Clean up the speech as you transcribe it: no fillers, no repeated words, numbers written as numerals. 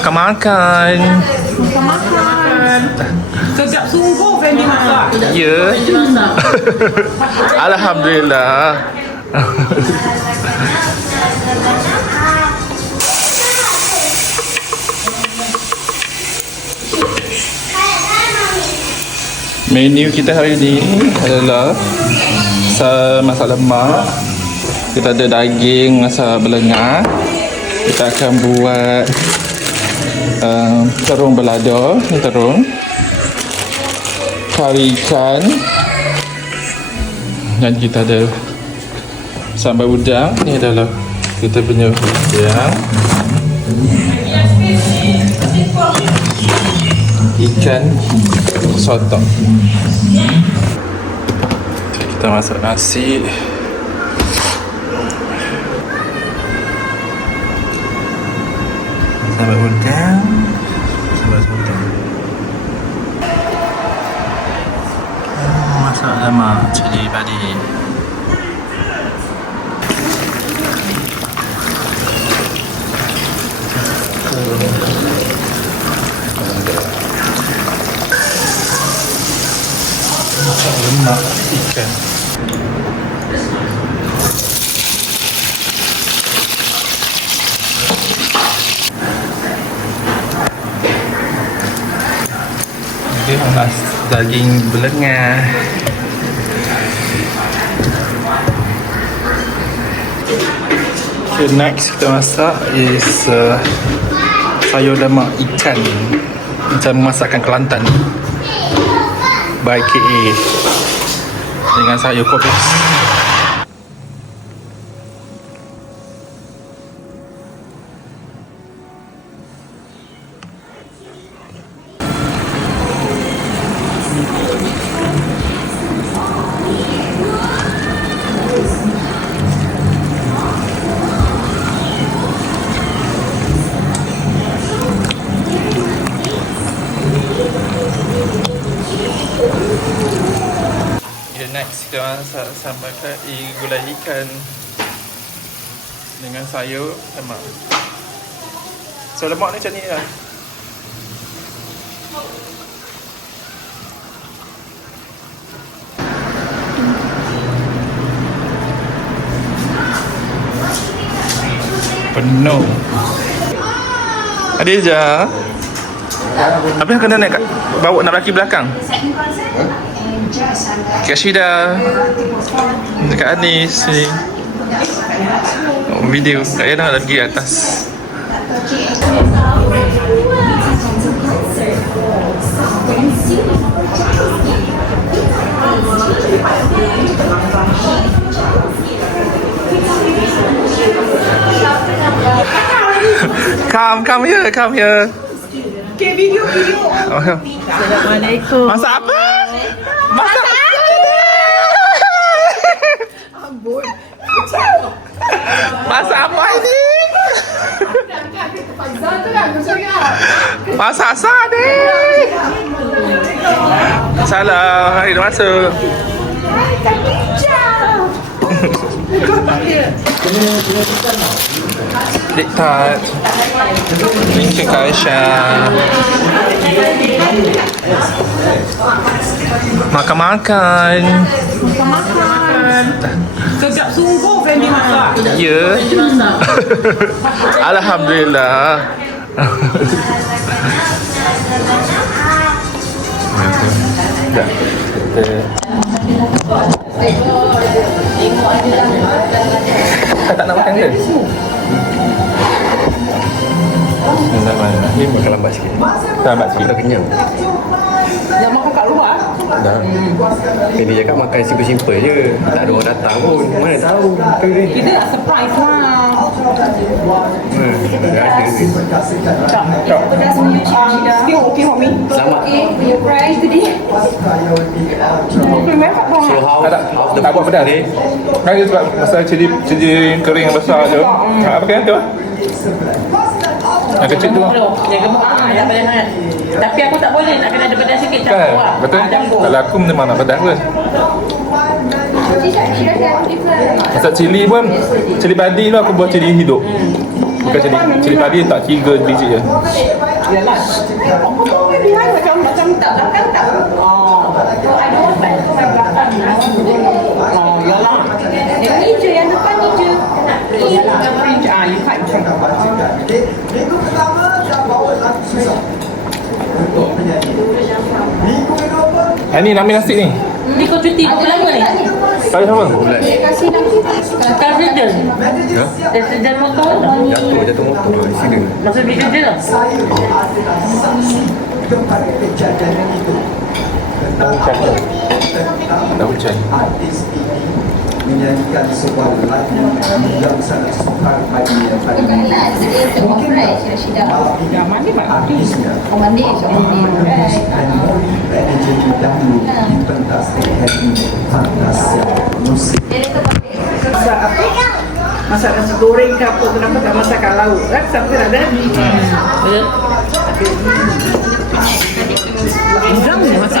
Makan-makan. Makan. Sedap sungguh Fendi masak. Ya. Alhamdulillah. Menu kita hari ini adalah masak lemak. Kita ada daging masak belengah. Kita akan buat terung belada, terung kari ikan, dan kita ada sambal udang. Ni adalah kita punya udang, ikan sotong. Kita masak nasi. Sambal udang, masak lemak cili padi. Masak lemak ikan. Ini masak daging belengah. Okay, next kita masak is sayur lemak ikan macam masakan Kelantan by KA dengan sayur kopi. Next kita masak sambal gulai ikan dengan sayur lemak. So lemak ni macam ni lah. Penuh. Adija, apa yang kena naik bawa nak laki belakang? Kak Syida, dekat Anis ni. Video saya nak lagi atas. Come here. Okay, video. Assalamualaikum. Masak apa? Masak Ambon. Masak apa ini? Masak sade. Salah, hari dah masuk. Diktat Mince Aisyah. Makan-makan. Sedap sungguh Fendi masak. Ya. Alhamdulillah. Tak nak makan ke? Ni makan lambat sikit. Lambat sikit. Dah kenyang. Yang makan kat luar. Dah. Dia cakap makan simple-simple je. Tak ada orang datang pun. Mana tahu. Kita nak surprise lah. Dah ada ni. Still okay for me. Selamat. Okay, mepet pun. So how? how's the Tak buat food pedas. today? Kan dia sebab masa cili kering yang besar je. Apa kan tu? Yang kecil tu. Yang gemuk yang paling hangat. Tapi aku tak boleh nak kena ada pedas sikit Kan? campur lah. Betul? Campur. Kalau aku memang nak pedas pun. Masak cili pun, cili padi tu aku buat cili hidup. Bukan cili padi tak 3 biji je. Yalah. Apa tu behind macam tak belakang tak? Oh. Ada apa? Oh, yalah. Yang hijau, yang depan hijau. Yalah. You cut in front. Ni nama nasi ni. Ni kau cuti berapa lama ni? Kali sama. Bulan. Tak kerja. Ya? Dah sejam motor. Jatuh motor di sini. Masa pergi kerja lah. Dah hujan. menyanyikan sebuah lagu yang sangat sukar bagi yang paling Yang mandi Pak? artisnya Mandi, so mandi. dan Mori Energy dahulu di pentas happy fantasi musik. Masak apa? Masak nasi goreng ke apa, kenapa tak masak kat laut kan? Sampai ada Betul. Udang ni masak